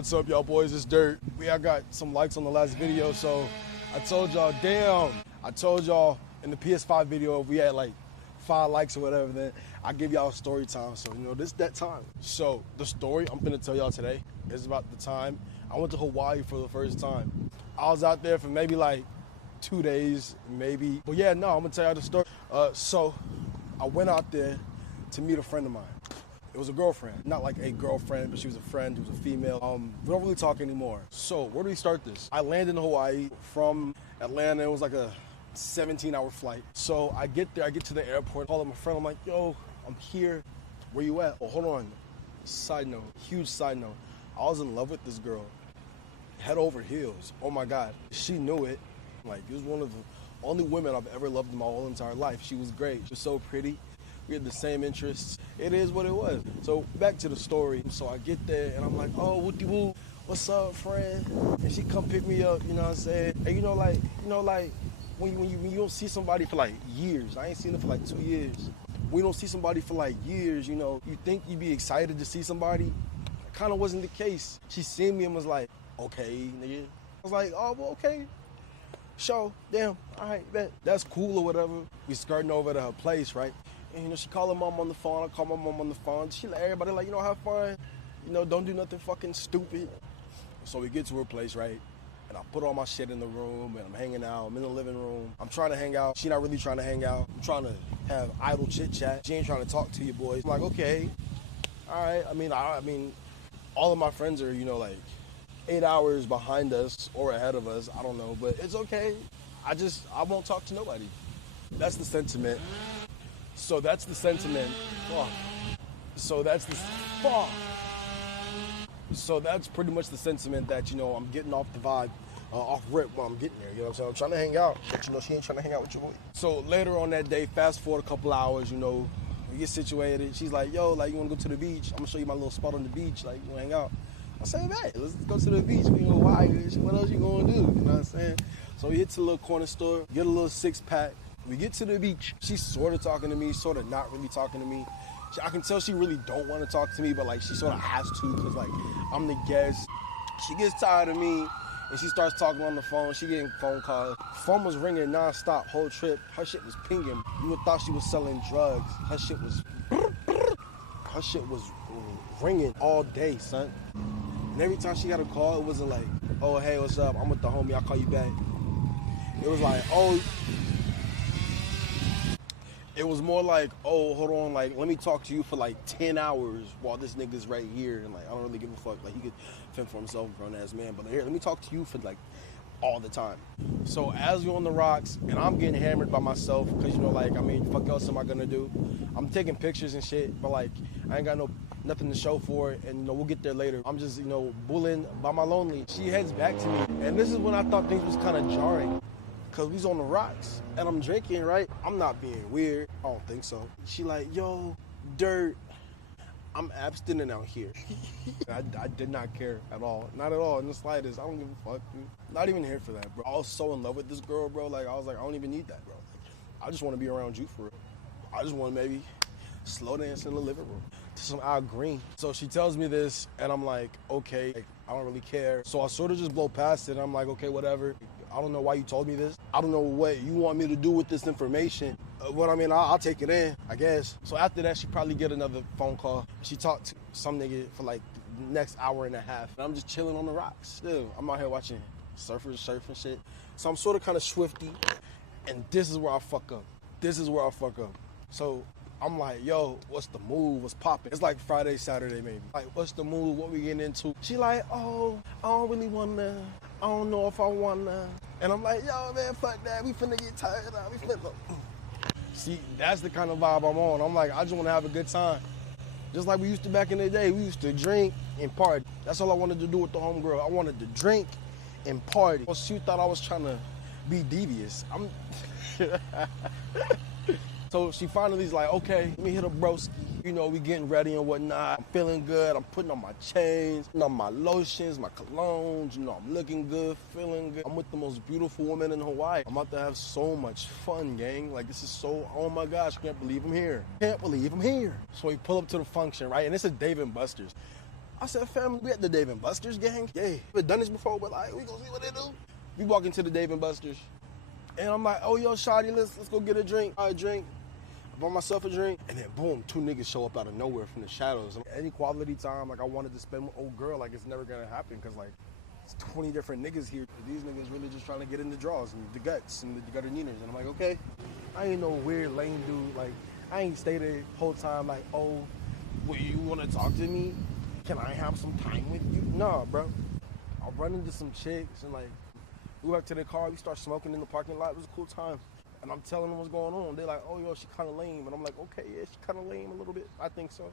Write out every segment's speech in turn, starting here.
What's up, y'all boys? It's Dirt. I got some likes on the last video, so I told y'all, I told y'all in the PS5 video, if we had like 5 likes or whatever, then I give y'all story time. So, this that time. So the story I'm gonna tell y'all today is about the time I went to Hawaii for the first time. I was out there for maybe like 2 days, maybe. But yeah, no, I'm gonna tell y'all the story. So I went out there to meet a friend of mine. It was a girlfriend, not like a girlfriend, but she was a friend, who was a female. We don't really talk anymore. So where do we start this? I landed in Hawaii from Atlanta. It was like a 17-hour flight. So I get there, I get to the airport, call up my friend. I'm like, yo, I'm here. Where you at? Oh, hold on. Side note, huge side note. I was in love with this girl, head over heels. Oh my God, she knew it. Like, it was one of the only women I've ever loved in my whole entire life. She was great. She was so pretty. We had the same interests. It is what it was. So back to the story. So I get there and I'm like, oh, whoopty whoop, what's up, friend? And she come pick me up, you know what I'm saying? And like when you don't see somebody for like years. I ain't seen her for like 2 years. When you don't see somebody for like years, you think you'd be excited to see somebody. It kind of wasn't the case. She seen me and was like, okay, nigga. I was like, oh, well, okay. Show, damn, all right, bet. That's cool or whatever. We skirting over to her place, right? And she called her mom on the phone. I call my mom on the phone. She let everybody like, have fun. Don't do nothing fucking stupid. So we get to her place, right? And I put all my shit in the room and I'm hanging out. I'm in the living room. I'm trying to hang out. She not really trying to hang out. I'm trying to have idle chit chat. She ain't trying to talk to you boys. I'm like, okay, all right. I mean, all of my friends are, like 8 hours behind us or ahead of us. I don't know, but it's okay. I won't talk to nobody. That's the sentiment. So that's the sentiment. Fuck. So that's pretty much the sentiment that, I'm getting off the vibe, off rip while I'm getting there. You know what I'm saying? I'm trying to hang out, but she ain't trying to hang out with your boy. So later on that day, fast forward a couple hours, we get situated. She's like, yo, like, you want to go to the beach? I'm going to show you my little spot on the beach. Like, you want to hang out? I say, man, let's go to the beach. We go Hawaii. What else you going to do? You know what I'm saying? So we hit to the little corner store, get a little 6-pack. We get to the beach. She's sort of talking to me, sort of not really talking to me. I can tell she really don't want to talk to me, but like she sort of has to because like I'm the guest. She gets tired of me and she starts talking on the phone. She getting phone calls. Phone was ringing nonstop whole trip. Her shit was pinging. You would thought she was selling drugs. Her shit was ringing all day, son. And every time she got a call, it wasn't like, oh, hey, what's up? I'm with the homie. I'll call you back. It was like, oh. It was more like, oh, hold on, like, let me talk to you for like 10 hours while this nigga's right here. And like, I don't really give a fuck. Like, he could fend for himself, grown-ass man. But here, let me talk to you for like all the time. So as we're on the rocks and I'm getting hammered by myself, because, fuck else am I going to do? I'm taking pictures and shit, but like, I ain't got nothing to show for it. And, we'll get there later. I'm just, bullying by my lonely. She heads back to me. And this is when I thought things was kind of jarring. Cause we was on the rocks and I'm drinking, right? I'm not being weird. I don't think so. She like, yo, Dirt, I'm abstinent out here. I did not care at all. Not at all, in the slightest. I don't give a fuck, dude. Not even here for that, bro. I was so in love with this girl, bro. Like, I was like, I don't even need that, bro. I just want to be around you for real. I just want to maybe slow dance in the living room to some Al Green. So she tells me this and I'm like, okay, like, I don't really care. So I sort of just blow past it and I'm like, okay, whatever. I don't know why you told me this. I don't know what you want me to do with this information. I'll take it in, I guess. So after that, she probably get another phone call. She talked to some nigga for like the next hour and a half. And I'm just chilling on the rocks. Still, I'm out here watching surfers surf and shit. So I'm sort of kind of swifty. And this is where I fuck up. So I'm like, yo, what's the move? What's popping? It's like Friday, Saturday, maybe. Like, what's the move? What we getting into? She like, oh, I don't really wanna. I don't know if I wanna. And I'm like, yo, man, fuck that. We finna get tired out. We finna. See, that's the kind of vibe I'm on. I'm like, I just wanna have a good time. Just like we used to back in the day. We used to drink and party. That's all I wanted to do with the homegirl. I wanted to drink and party. Well, she thought I was trying to be devious. So she finally's like, okay, let me hit a broski. We getting ready and whatnot. I'm feeling good. I'm putting on my chains, on my lotions, my colognes. I'm looking good, feeling good. I'm with the most beautiful woman in Hawaii. I'm about to have so much fun, gang. Like, this is so, oh my gosh, can't believe I'm here. So we pull up to the function, right? And it's a Dave & Buster's. I said, family, we at the Dave and Buster's gang? Yeah, we've done this before, but like, we gonna see what they do. We walk into the Dave and Buster's, and I'm like, oh, yo, shawty, let's go get a drink. I drink. I bought myself a drink, and then boom, 2 niggas show up out of nowhere from the shadows. Any quality time, like I wanted to spend with old girl, like it's never gonna happen, cause like, it's 20 different niggas here. These niggas really just trying to get in the draws and the guts and the gutter neaners. And I'm like, okay, I ain't no weird lame dude. Like, I ain't stay there the whole time like, oh, well, you wanna talk to me? Can I have some time with you? Nah, bro. I'll run into some chicks and like, we went to the car, we start smoking in the parking lot. It was a cool time. And I'm telling them what's going on. They're like, oh, yo, she kind of lame. And I'm like, okay, yeah, she kind of lame a little bit. I think so.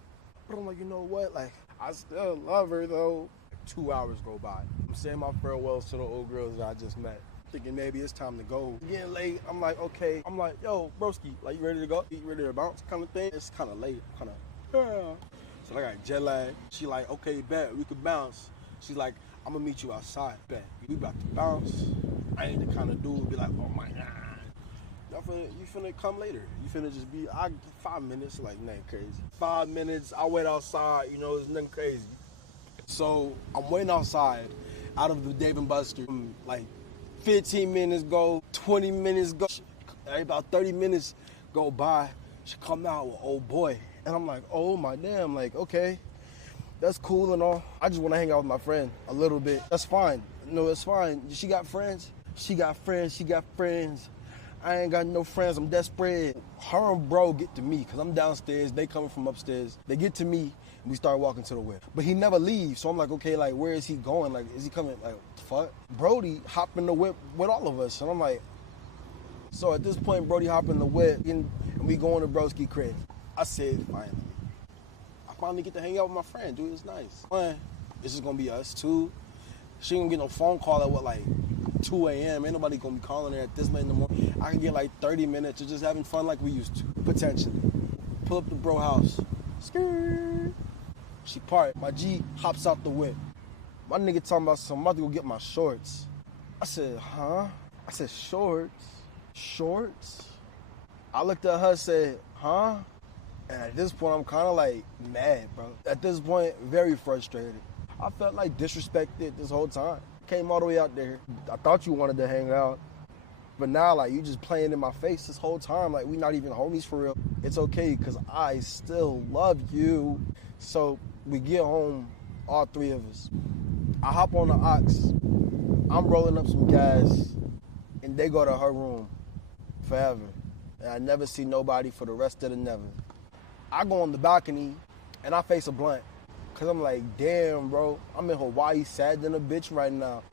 But I'm like, you know what? Like, I still love her, though. 2 hours go by. I'm saying my farewells to the old girls that I just met. Thinking maybe it's time to go. Getting late. I'm like, okay. I'm like, yo, broski, like, you ready to go? You ready to bounce kind of thing? It's kind of late. Kind of, yeah. So I got jet lag. She like, okay, bet, we could bounce. She's like, I'm going to meet you outside. Bet. We about to bounce. I ain't the kind of dude who be like, oh, my God. You finna come later. You finna just be, 5 minutes, like, nothing crazy. 5 minutes, I wait outside, you know, it's nothing crazy. So I'm waiting outside out of the Dave and Buster's. Like 15 minutes go, 20 minutes go, about 30 minutes go by. She come out with old boy. And I'm like, oh my damn, like, okay, that's cool and all. I just want to hang out with my friend a little bit. That's fine. No, it's fine. She got friends. She got friends. She got friends. I ain't got no friends. I'm desperate. Her and bro get to me because I'm downstairs. They coming from upstairs. They get to me and we start walking to the whip. But he never leaves. So I'm like, okay, like, where is he going? Like, is he coming? Like, fuck? Brody hopped in the whip with all of us. And I'm like, so at this point, Brody hopped in the whip and we going to Broski crib. I said, finally. I finally get to hang out with my friend, dude. It's nice. One, it's just gonna be us. Two, she ain't gonna get no phone call at what, like 2 a.m. Ain't nobody gonna be calling her at this late in the morning. I can get like 30 minutes of just having fun like we used to, potentially. Pull up the bro house. Skirt. She parked. My G hops out the whip. My nigga talking about some, I'm about to go get my shorts. I said, huh? I said, shorts? Shorts? I looked at her and said, huh? And at this point, I'm kind of like mad, bro. At this point, very frustrated. I felt like disrespected this whole time. Came all the way out there. I thought you wanted to hang out. But now, like, you just playing in my face this whole time. Like, we not even homies for real. It's okay, because I still love you. So we get home, all three of us. I hop on the ox. I'm rolling up some gas. And they go to her room forever. And I never see nobody for the rest of the never. I go on the balcony, and I face a blunt. Because I'm like, damn, bro, I'm in Hawaii sad than a bitch right now.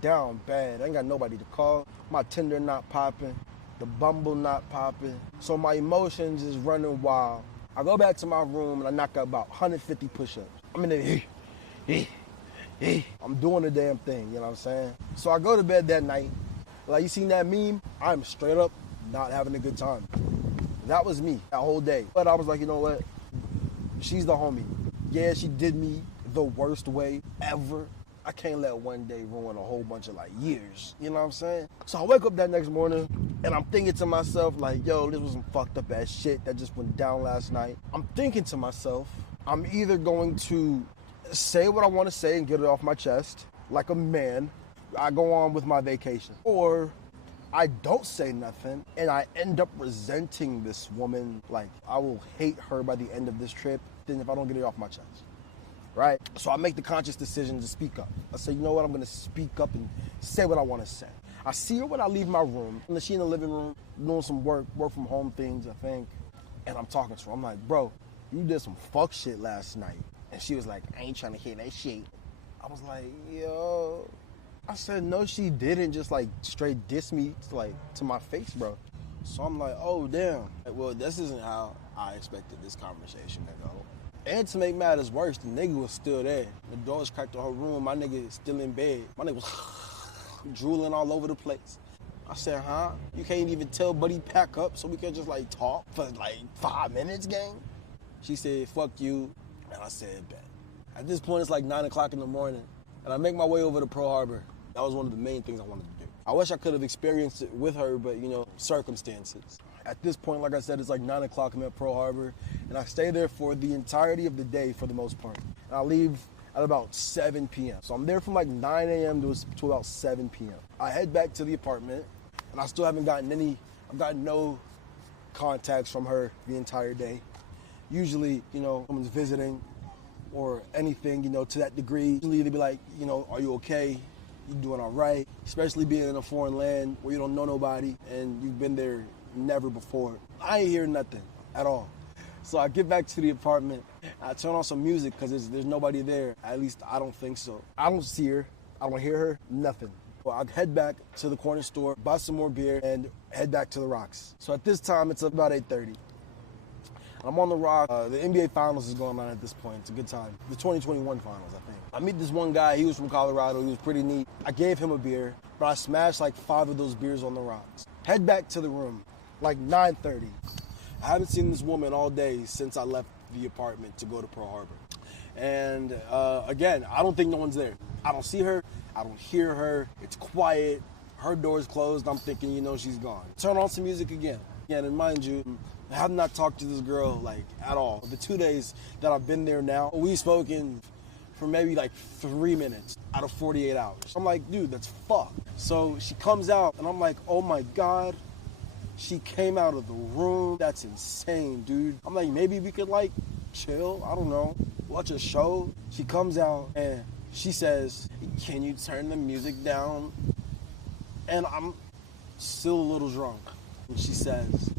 Down bad. I ain't got nobody to call. My Tinder not popping. The Bumble not popping. So my emotions is running wild. I go back to my room, and I knock out about 150 push-ups. I'm in there, I'm doing the damn thing, you know what I'm saying? So I go to bed that night. Like, you seen that meme? I'm straight up not having a good time. That was me that whole day. But I was like, you know what? She's the homie. Yeah, she did me the worst way ever. I can't let one day ruin a whole bunch of like years. You know what I'm saying? So I wake up that next morning and I'm thinking to myself like, yo, this was some fucked up ass shit that just went down last night. I'm thinking to myself, I'm either going to say what I want to say and get it off my chest like a man. I go on with my vacation. Or I don't say nothing, and I end up resenting this woman. Like, I will hate her by the end of this trip than if I don't get it off my chest, right? So I make the conscious decision to speak up. I say, you know what, I'm gonna speak up and say what I wanna say. I see her when I leave my room, and she in the living room doing some work from home things, I think, and I'm talking to her. I'm like, bro, you did some fuck shit last night. And she was like, I ain't trying to hear that shit. I was like, yo. I said, no, she didn't just like straight diss me to my face, bro. So I'm like, oh, damn. Well, this isn't how I expected this conversation to go. And to make matters worse, the nigga was still there. The doors cracked to her room. My nigga is still in bed. My nigga was drooling all over the place. I said, huh? You can't even tell buddy pack up so we can just like talk for like 5 minutes, gang? She said, fuck you. And I said, bet. At this point, it's like 9 o'clock in the morning. And I make my way over to Pearl Harbor. That was one of the main things I wanted to do. I wish I could have experienced it with her, but, you know, circumstances. At this point, like I said, it's like 9 o'clock, I'm at Pearl Harbor, and I stay there for the entirety of the day for the most part. And I leave at about 7 p.m. So I'm there from like 9 a.m. to about 7 p.m. I head back to the apartment, and I still haven't gotten I've gotten no contacts from her the entire day. Usually, someone's visiting or anything, to that degree. Usually they'd be like, are you okay? You doing all right? Especially being in a foreign land where you don't know nobody and you've been there never before. I ain't hear nothing at all. So I get back to the apartment, I turn on some music because there's nobody there. At least I don't think so. I don't see her, I don't hear her, nothing. Well, I head back to the corner store, buy some more beer, and head back to the Rocks. So at this time, it's about 8:30. I'm on the Rock. The NBA Finals is going on at this point. It's a good time. The 2021 Finals, I think. I meet this one guy. He was from Colorado. He was pretty neat. I gave him a beer, but I smashed like 5 of those beers on the Rocks. Head back to the room, like 9:30. I haven't seen this woman all day since I left the apartment to go to Pearl Harbor. And again, I don't think no one's there. I don't see her. I don't hear her. It's quiet. Her door's closed. I'm thinking, she's gone. Turn on some music again. And mind you, I have not talked to this girl like at all. The 2 days that I've been there now, we've spoken for maybe like 3 minutes out of 48 hours. I'm like, dude, that's fucked. So she comes out and I'm like, oh my God, she came out of the room. That's insane, dude. I'm like, maybe we could like chill, I don't know, watch a show. She comes out and she says, can you turn the music down? And I'm still a little drunk. And she says,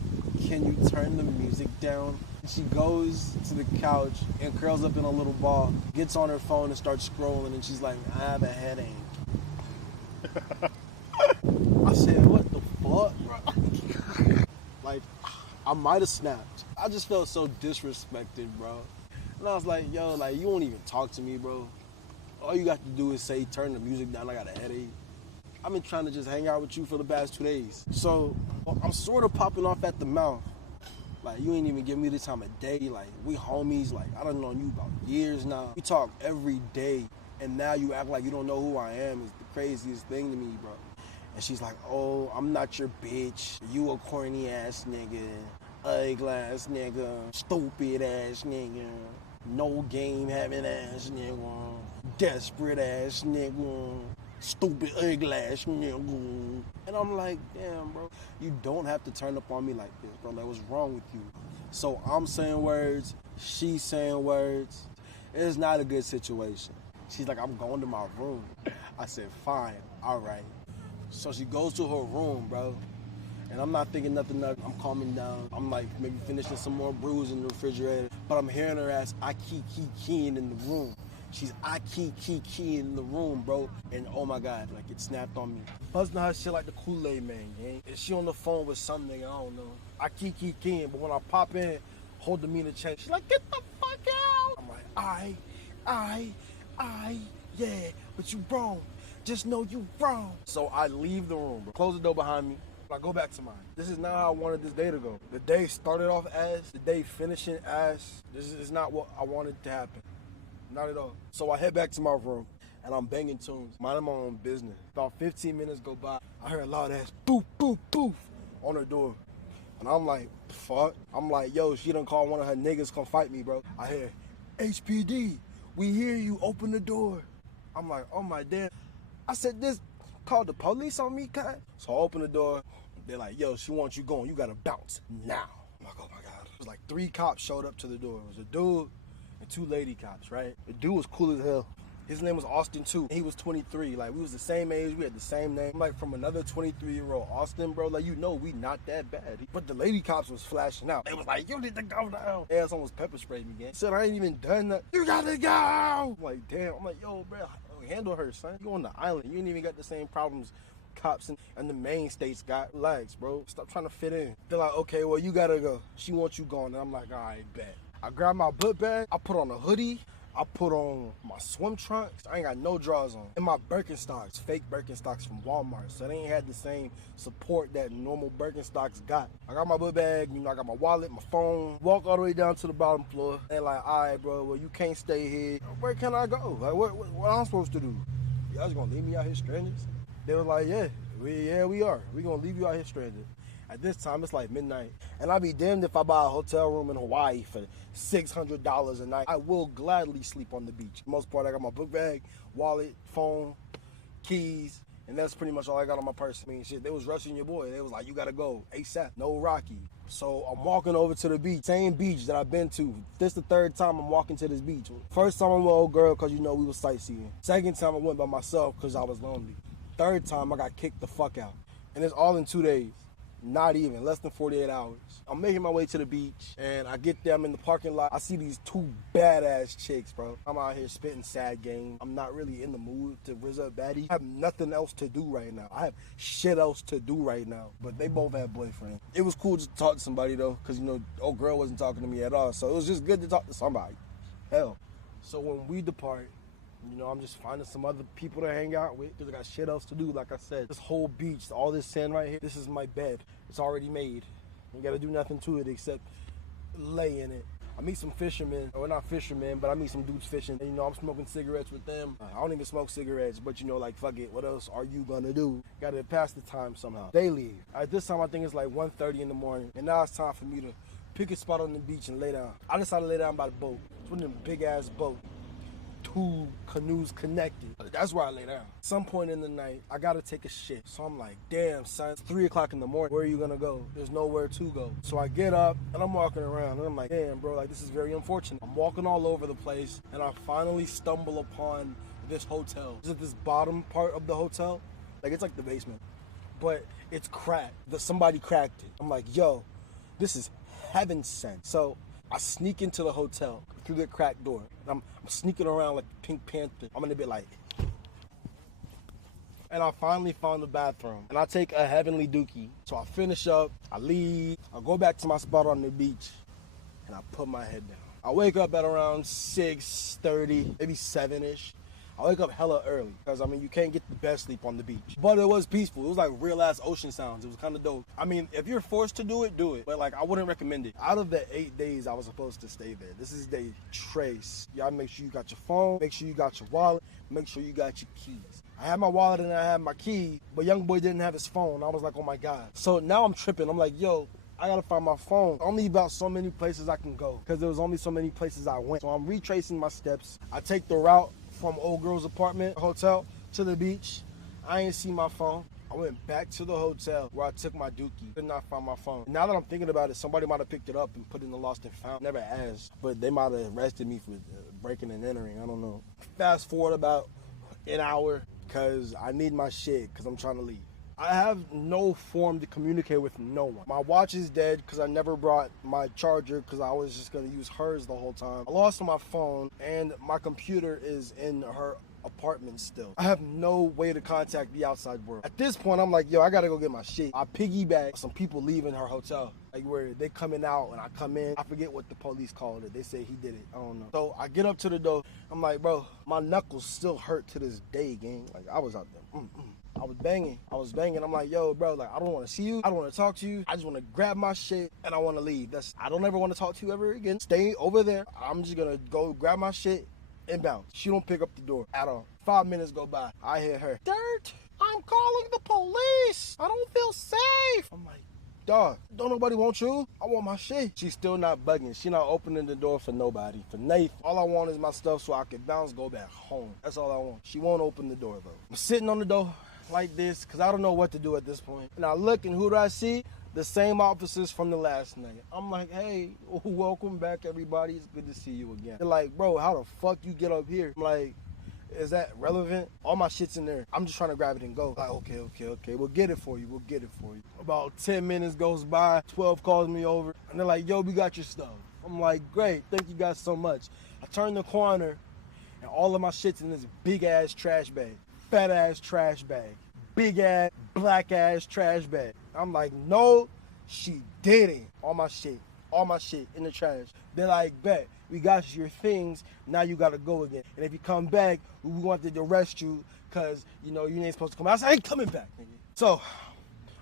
can you turn the music down? She goes to the couch and curls up in a little ball, gets on her phone and starts scrolling, and she's like, I have a headache. I said, what the fuck, bro? Like, I might have snapped. I just felt so disrespected, bro. And I was like, yo, like, you won't even talk to me, bro. All you got to do is say, turn the music down, I got a headache. I've been trying to just hang out with you for the past 2 days. So I'm sort of popping off at the mouth. Like, you ain't even give me the time of day. Like, we homies. Like, I done known you about years now. We talk every day. And now you act like you don't know who I am. It's the craziest thing to me, bro. And she's like, oh, I'm not your bitch. You a corny ass nigga. Ugly ass nigga. Stupid ass nigga. No game having ass nigga. Desperate ass nigga. Stupid, ugly ass nigga. And I'm like, damn, bro, you don't have to turn up on me like this, bro. Like, what's wrong with you? So I'm saying words, she's saying words. It's not a good situation. She's like, I'm going to my room. I said, fine, all right. So she goes to her room, bro. And I'm not thinking nothing of it. I'm calming down. I'm like maybe finishing some more brews in the refrigerator. But I'm hearing her ass, I keep keying in the room. She's I keep in the room, bro. And oh my God, like it snapped on me. Buzzing her shit like the Kool-Aid man, gang. And she on the phone with some nigga, I don't know. I keep keying, but when I pop in, hold the meaning change. She's like, get the fuck out. I'm like, yeah, but you wrong. Just know you wrong. So I leave the room, bro. Close the door behind me. I go back to mine. This is not how I wanted this day to go. The day started off as, the day finishing as. This is not what I wanted to happen. Not at all. So I head back to my room and I'm banging tunes, minding my own business. About 15 minutes go by, I hear a loud ass boof, boof, boof on her door. And I'm like, fuck. I'm like, yo, she done called one of her niggas come fight me, bro. I hear, HPD, we hear you, open the door. I'm like, oh my damn. I said, this called the police on me, cut. So I open the door. They're like, yo, she wants you going. You gotta bounce now. I'm like, oh my God. It was like 3 cops showed up to the door. It was a dude and 2 lady cops, right? The dude was cool as hell. His name was Austin too. He was 23. Like, we was the same age. We had the same name. Like, from another 23-year-old Austin, bro. Like, we not that bad. But the lady cops was flashing out. They was like, you need to go down. Ass almost pepper sprayed me again. Said, I ain't even done that. You gotta go. I'm like, damn. I'm like, yo, bro, handle her, son. You on the island. You ain't even got the same problems cops in the main states got. Relax, bro. Stop trying to fit in. They're like, okay, well, you gotta go. She wants you gone. And I'm like, all right, bet. I grab my book bag. I put on a hoodie. I put on my swim trunks. I ain't got no drawers on. And my Birkenstocks, fake Birkenstocks from Walmart. So they ain't had the same support that normal Birkenstocks got. I got my book bag, I got my wallet, my phone. Walk all the way down to the bottom floor. And like, all right, bro, well, you can't stay here. Where can I go? Like, what I'm supposed to do? Y'all just gonna leave me out here stranded? They were like, yeah, we are. We gonna leave you out here stranded. At this time, it's like midnight. And I'd be damned if I buy a hotel room in Hawaii for $600 a night. I will gladly sleep on the beach. For the most part, I got my book bag, wallet, phone, keys, and that's pretty much all I got on my person. I mean, shit, they was rushing your boy. They was like, you gotta go ASAP, no Rocky. So I'm walking over to the beach, same beach that I've been to. This the third time I'm walking to this beach. First time I went with old girl because, you know, we was sightseeing. Second time I went by myself because I was lonely. Third time I got kicked the fuck out. And it's all in 2 days. Not even, less than 48 hours. I'm making my way to the beach, and I get there, I'm in the parking lot. I see these two badass chicks, bro. I'm out here spitting sad game. I'm not really in the mood to rizz up baddie. I have nothing else to do right now. I have shit else to do right now. But they both had boyfriends. It was cool just to talk to somebody, though, because, you know, old girl wasn't talking to me at all. So it was just good to talk to somebody. Hell. So when we depart, you know, I'm just finding some other people to hang out with because I got shit else to do, like I said. This whole beach, all this sand right here, this is my bed. It's already made. You gotta do nothing to it except lay in it. I meet some fishermen, or not fishermen, but I meet some dudes fishing. And, you know, I'm smoking cigarettes with them. I don't even smoke cigarettes, but, you know, like, fuck it. What else are you gonna do? Gotta pass the time somehow. They leave. At this time, I think it's like 1:30 in the morning. And now it's time for me to pick a spot on the beach and lay down. I decided to lay down by the boat. It's one of them big-ass boats. 2 canoes connected. That's where I lay down. Some point in the night, I gotta take a shit. So I'm like, damn, son, it's 3 o'clock in the morning. Where are you gonna go? There's nowhere to go. So I get up and I'm walking around and I'm like, damn, bro, like this is very unfortunate. I'm walking all over the place and I finally stumble upon this hotel. This is this bottom part of the hotel. Like it's like the basement, but it's cracked. Somebody cracked it. I'm like, yo, this is heaven sent. So I sneak into the hotel through the cracked door. I'm sneaking around like the Pink Panther. I'm gonna be like, and I finally found the bathroom. And I take a heavenly dookie. So I finish up, I leave, I go back to my spot on the beach, and I put my head down. I wake up at around 6:30, maybe 7-ish. I wake up hella early because, I mean, you can't get the best sleep on the beach. But it was peaceful. It was like real-ass ocean sounds. It was kind of dope. I mean, if you're forced to do it, do it. But, like, I wouldn't recommend it. Out of the 8 days I was supposed to stay there, this is day trace. Y'all make sure you got your phone, make sure you got your wallet, make sure you got your keys. I had my wallet and I had my key, but young boy didn't have his phone. I was like, oh, my God. So now I'm tripping. I'm like, yo, I gotta find my phone. Only about so many places I can go because there was only so many places I went. So I'm retracing my steps. I take the route from old girl's apartment, hotel, to the beach. I ain't see my phone. I went back to the hotel where I took my dookie. Could not find my phone. Now that I'm thinking about it, somebody might have picked it up and put it in the lost and found. Never asked, but they might have arrested me for breaking and entering. I don't know. Fast forward about an hour because I need my shit because I'm trying to leave. I have no form to communicate with no one. My watch is dead because I never brought my charger because I was just going to use hers the whole time. I lost my phone and my computer is in her apartment still. I have no way to contact the outside world. At this point, I'm like, yo, I got to go get my shit. I piggyback some people leaving her hotel. Like where they coming out and I come in. I forget what the police called it. They say he did it. I don't know. So I get up to the door. I'm like, bro, my knuckles still hurt to this day, gang. Like I was out there. I was banging. I'm like, yo, bro, like, I don't want to see you. I don't want to talk to you. I just want to grab my shit and I want to leave. I don't ever want to talk to you ever again. Stay over there. I'm just going to go grab my shit and bounce. She don't pick up the door at all. 5 minutes go by. I hear her. Dirt, I'm calling the police. I don't feel safe. I'm like, dog, don't nobody want you? I want my shit. She's still not bugging. She not opening the door for nobody, for Nathan. All I want is my stuff so I can bounce, go back home. That's all I want. She won't open the door, though. I'm sitting on the door like this because I don't know what to do at this point. And I look and who do I see? The same officers from the last night. I'm like, hey, welcome back, everybody. It's good to see you again. They're like, bro, how the fuck you get up here? I'm like, is that relevant? All my shit's in there. I'm just trying to grab it and go. Like, okay. We'll get it for you. About 10 minutes goes by. 12 calls me over. And they're like, yo, we got your stuff. I'm like, great. Thank you guys so much. I turn the corner and all of my shit's in this big ass trash bag. Fat ass trash bag. Big ass, black ass trash bag. I'm like, no, she didn't. All my shit in the trash. They're like, bet, we got your things, now you gotta go again. And if you come back, we want to arrest you because, you know, you ain't supposed to come out. I said, I ain't coming back, nigga. So,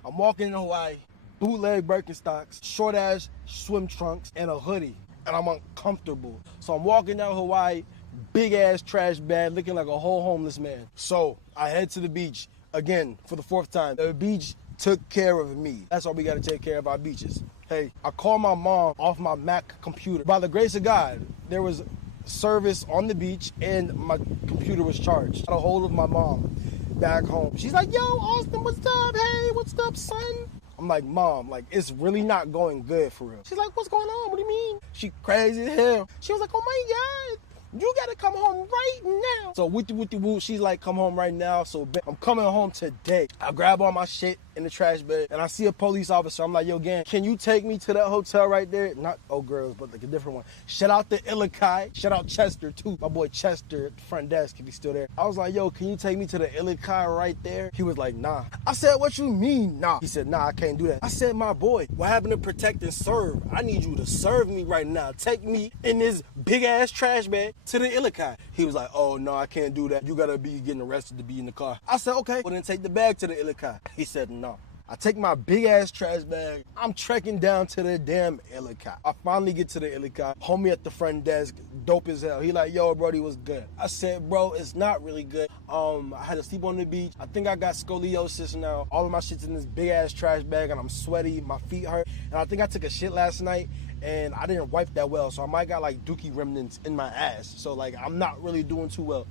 I'm walking in Hawaii, bootleg Birkenstocks, short ass swim trunks, and a hoodie. And I'm uncomfortable. So I'm walking down Hawaii, big ass trash bag, looking like a whole homeless man. So I head to the beach again for the 4th time. The beach took care of me. That's why we gotta take care of our beaches. Hey, I called my mom off my Mac computer. By the grace of God, there was service on the beach and my computer was charged. I got a hold of my mom back home. She's like, yo, Austin, what's up? Hey, what's up, son? I'm like, Mom, like, it's really not going good for real. She's like, what's going on? What do you mean? She crazy as hell. She was like, oh my God, you gotta come home right now. So woo, she's like, come home right now. So I'm coming home today. I grab all my shit in the trash bag and I see a police officer. I'm like, yo, gang, can you take me to that hotel right there? Not Old Girls, but like a different one. Shout out to Ilikai. Shout out Chester too. My boy Chester at the front desk, if he's still there. I was like, yo, can you take me to the Ilikai right there? He was like, nah. I said, what you mean, nah? He said, nah, I can't do that. I said, my boy, what happened to protect and serve? I need you to serve me right now. Take me in this big ass trash bag to the Ilikai. He was like, oh, no, I can't do that. You gotta be getting arrested to be in the car. I said, okay, well then take the bag to the Ilikai. He said, no. I take my big ass trash bag. I'm trekking down to the damn Ilikai. I finally get to the Ilikai. Homie at the front desk, dope as hell. He like, yo, Brody, was good. I said, bro, it's not really good. I had to sleep on the beach. I think I got scoliosis now. All of my shit's in this big ass trash bag and I'm sweaty. My feet hurt. And I think I took a shit last night and I didn't wipe that well. So I might got like dookie remnants in my ass. So like, I'm not really doing too well.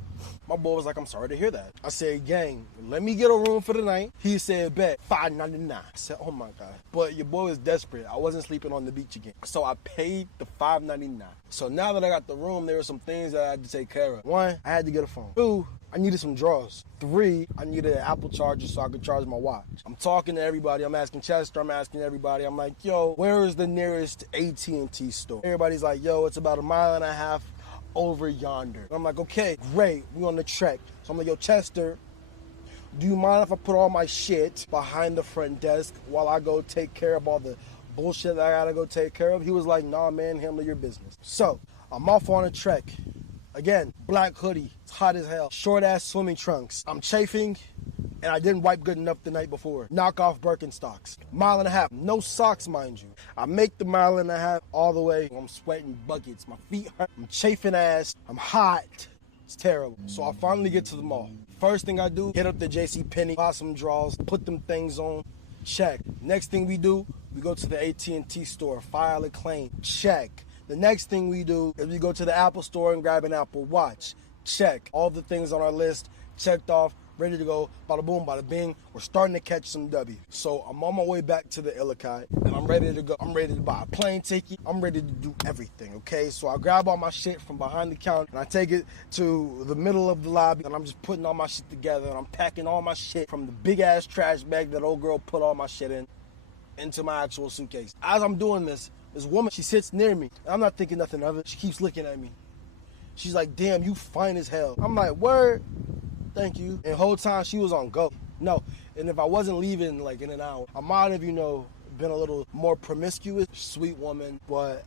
My boy was like, I'm sorry to hear that. I said, gang, let me get a room for the night. He said, bet, $5.99. I said, oh my God. But your boy was desperate. I wasn't sleeping on the beach again. So I paid the $5.99. So now that I got the room, there were some things that I had to take care of. 1, I had to get a phone. 2, I needed some drawers. 3, I needed an Apple charger so I could charge my watch. I'm talking to everybody. I'm asking Chester. I'm asking everybody. I'm like, yo, where is the nearest AT&T store? Everybody's like, yo, it's about 1.5 miles over yonder. I'm like, okay, great, we on the trek. So I'm like, yo, Chester, do you mind if I put all my shit behind the front desk while I go take care of all the bullshit that I gotta go take care of? He was like, nah, man, handle your business. So I'm off on a trek. Again, black hoodie, it's hot as hell. Short ass swimming trunks. I'm chafing and I didn't wipe good enough the night before. Knock off Birkenstocks. 1.5 miles, no socks, mind you. I make the 1.5 miles all the way. I'm sweating buckets. My feet hurt. I'm chafing ass. I'm hot. It's terrible. So I finally get to the mall. First thing I do, hit up the JCPenney, buy some drawers, put them things on, check. Next thing we do, we go to the AT&T store, file a claim, check. The next thing we do is we go to the Apple store and grab an Apple Watch, check. All the things on our list, checked off, ready to go, bada boom, bada bing. We're starting to catch some W. So I'm on my way back to the Ilikai and I'm ready to go. I'm ready to buy a plane ticket. I'm ready to do everything, okay? So I grab all my shit from behind the counter and I take it to the middle of the lobby and I'm just putting all my shit together and I'm packing all my shit from the big ass trash bag that old girl put all my shit in into my actual suitcase. As I'm doing this woman, she sits near me. I'm not thinking nothing of it. She keeps looking at me. She's like, damn, you fine as hell. I'm like, word? Thank you. And the whole time she was on go. No, and if I wasn't leaving like in an hour, I might have, been a little more promiscuous. Sweet woman, but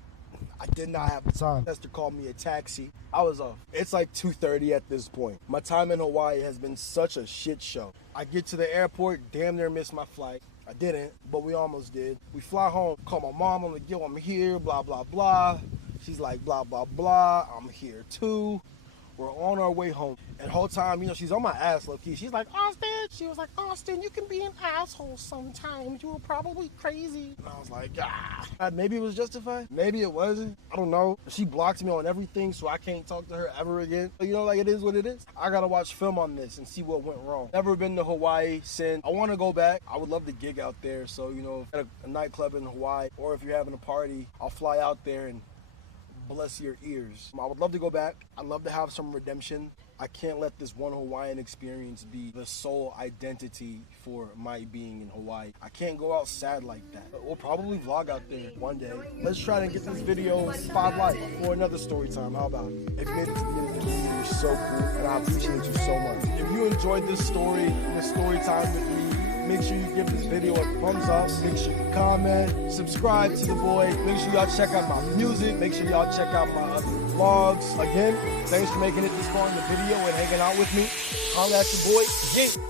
I did not have the time. Chester called me a taxi. I was off. It's like 2:30 at this point. My time in Hawaii has been such a shit show. I get to the airport, damn near missed my flight. I didn't, but we almost did. We fly home, call my mom, I'm like, yo, I'm here, blah, blah, blah. She's like, blah, blah, blah, I'm here too. We're on our way home. And the whole time, she's on my ass low-key. She's like, Austin. She was like, Austin, you can be an asshole sometimes. You were probably crazy. And I was like, maybe it was justified. Maybe it wasn't. I don't know. She blocked me on everything, so I can't talk to her ever again. But like it is what it is. I gotta watch film on this and see what went wrong. Never been to Hawaii since. I want to go back. I would love to gig out there. So, at a nightclub in Hawaii, or if you're having a party, I'll fly out there and bless your ears. I would love to go back. I'd love to have some redemption. I can't let this one Hawaiian experience be the sole identity for my being in Hawaii. I can't go out sad like that. But we'll probably vlog out there one day. Let's try to get this video 5 likes for another story time. How about it? If you made it to the end of the video, you're so cool, and I appreciate you so much. If you enjoyed this story and this story time with me, make sure you give this video a thumbs up. Make sure you comment, subscribe to the boy. Make sure y'all check out my music. Make sure y'all check out my other vlogs. Again, thanks for making it this far in the video and hanging out with me. Holla at your boy. Yeah.